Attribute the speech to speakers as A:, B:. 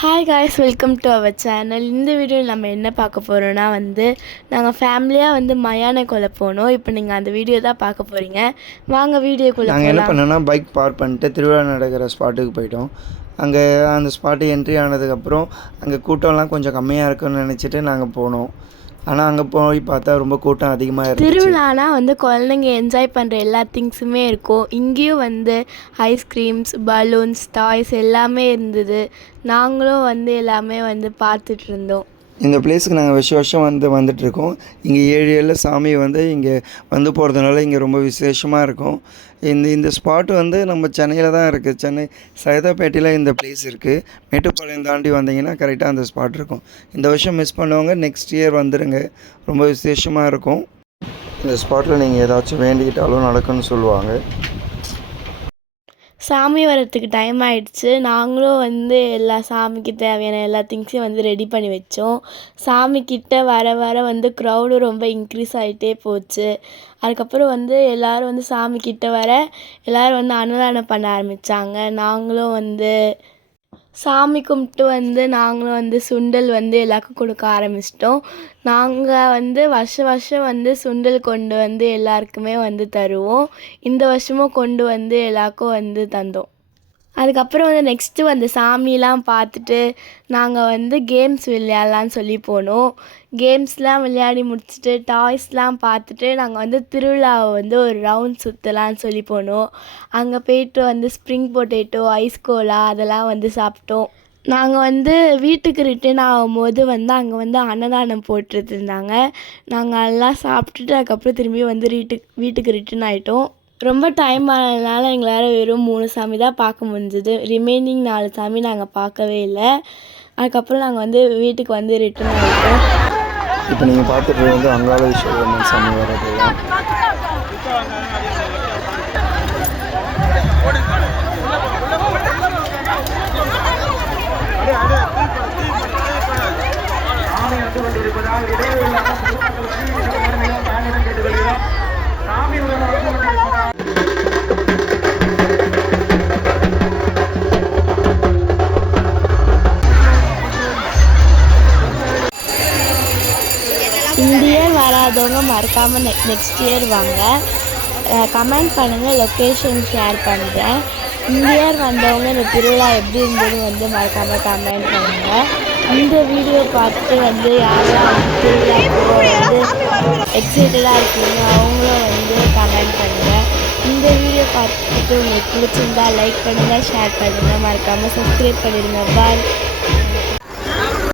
A: Hi guys welcome to our channel இந்த வீடியோவில் நம்ம என்ன பார்க்க போகிறோன்னா வந்து நாங்கள் ஃபேமிலியாக வந்து மயான கொலை போனோம். இப்போ நீங்கள் அந்த வீடியோ தான் பார்க்க போகிறீங்க வாங்க வீடியோக்குள்ளே
B: நாங்கள் என்ன பண்ணோன்னா பைக் பார்க் பண்ணிட்டு திருவிழா நடக்கிற ஸ்பாட்டுக்கு போயிட்டோம். அங்கே அந்த ஸ்பாட்டு என்ட்ரி ஆனதுக்கப்புறம் அங்கே கூட்டம்லாம் கொஞ்சம் கம்மியாக இருக்குன்னு நினச்சிட்டு நாங்கள் போனோம். ஆனால் அங்கே போய் பார்த்தா ரொம்ப கூட்டம் அதிகமாக இருக்கும்
A: திருவிழானா வந்து குழந்தைங்க என்ஜாய் பண்ணுற எல்லா திங்ஸுமே இருக்கும். இங்கேயும் வந்து ஐஸ்கிரீம்ஸ் பலூன்ஸ் டாய்ஸ் எல்லாமே இருந்தது. நாங்களும் வந்து எல்லாமே வந்து பார்த்துட்டு இருந்தோம்.
B: இந்த பிளேஸுக்கு நாங்கள் வருஷம் வருஷம் வந்து வந்துட்டுருக்கோம். இங்கே ஏழு ஏழில் சாமி வந்து இங்கே வந்து போகிறதுனால இங்கே ரொம்ப விசேஷமாக இருக்கும். இந்த இந்த ஸ்பாட்டு வந்து நம்ம சென்னையில் தான் இருக்குது சென்னை சைதாப்பேட்டையில் இந்த பிளேஸ் இருக்குது மேட்டுப்பாளையம் தாண்டி வந்தீங்கன்னா கரெக்டாக அந்த ஸ்பாட் இருக்கும். இந்த வருஷம் மிஸ் பண்ணுவாங்க நெக்ஸ்ட் இயர் வந்துடுங்க ரொம்ப விசேஷமாக இருக்கும். இந்த ஸ்பாட்டில் நீங்கள் ஏதாச்சும் வேண்டிக்கிட்டாலும் நடக்குன்னு சொல்லுவாங்க.
A: சாமி வரத்துக்கு டைம் ஆயிடுச்சு. நாங்களும் வந்து எல்லா சாமிக்கு தேவையான எல்லா திங்ஸையும் வந்து ரெடி பண்ணி வச்சோம். சாமி கிட்ட வர வர வந்து க்ரௌடு ரொம்ப இன்க்ரீஸ் ஆகிட்டே போச்சு. அதுக்கப்புறம் வந்து எல்லோரும் வந்து சாமி கிட்ட வர எல்லோரும் வந்து அன்னதானம் பண்ண ஆரம்பித்தாங்க நாங்களும் வந்து சாமி கும்பிட்டு வந்து நாங்களும் வந்து சுண்டல் வந்து எல்லாருக்கும் கொடுக்க ஆரம்பிச்சிட்டோம். நாங்கள் வந்து வருஷம் வருஷம் வந்து சுண்டல் கொண்டு வந்து எல்லாருக்குமே வந்து தருவோம். இந்த வருஷமும் கொண்டு வந்து எல்லாருக்கும் வந்து தந்தோம். அதுக்கப்புறம் வந்து நெக்ஸ்ட்டு அந்த சாமிலாம் பார்த்துட்டு நாங்கள் வந்து கேம்ஸ் விளையாடலான்னு சொல்லி போனோம். கேம்ஸ்லாம் விளையாடி முடிச்சுட்டு டாய்ஸ்லாம் பார்த்துட்டு நாங்கள் வந்து திருவிழாவை வந்து ஒரு ரவுண்ட் சுற்றலான்னு சொல்லி போனோம். அங்கே போயிட்டு வந்து ஸ்ப்ரிங் பொட்டேட்டோ ஐஸ் கோலா அதெல்லாம் வந்து சாப்பிட்டோம். நாங்கள் வந்து வீட்டுக்கு ரிட்டர்ன் ஆகும்போது வந்து அங்கே வந்து அன்னதானம் போட்டுருந்துருந்தாங்க நாங்கள் எல்லாம் சாப்பிட்டுட்டு அதுக்கப்புறம் திரும்பி வந்து வீட்டுக்கு வீட்டுக்கு ரிட்டர்ன் ஆகிட்டோம் ரொம்ப டைம் ஆனதுனால எங்களால் வெறும் மூணு சாமி தான் பார்க்க முடிஞ்சுது. ரிமைனிங் நாலு சாமி நாங்கள் பார்க்கவே இல்லை. அதுக்கப்புறம் நாங்கள் வந்து வீட்டுக்கு வந்து ரிட்டர்ன் ஆகிட்டோம்
B: இப்போ நீங்கள் பார்த்துட்டு வந்து அங்காள விஸ்வகர்மன் சாமி வரதெல்லாம்
A: இந்த இயர் வராதவங்க மறக்காமல் நெ நெக்ஸ்ட் இயர் வாங்க. கமெண்ட் பண்ணுங்கள் லொக்கேஷன் ஷேர் பண்ணுறேன் இந்த இயர் வந்தவங்க இந்த திருவிழா எப்படி இருந்தது வந்து மறக்காமல் கமெண்ட் பண்ணுங்கள் இந்த வீடியோ பார்த்துட்டு வந்து யாரெல்லாம் வந்து திருவிழாவுக்கு வந்து எக்ஸைட்டடாக இருக்கீங்க அவங்களும் வந்து கமெண்ட் பண்ணுங்கள் இந்த வீடியோ பார்த்துட்டு உங்களுக்கு பிடிச்சிருந்தா லைக் பண்ணுங்கள் ஷேர் பண்ணுங்கள் மறக்காமல் சப்ஸ்கிரைப் பண்ணிடுங்க. பாய்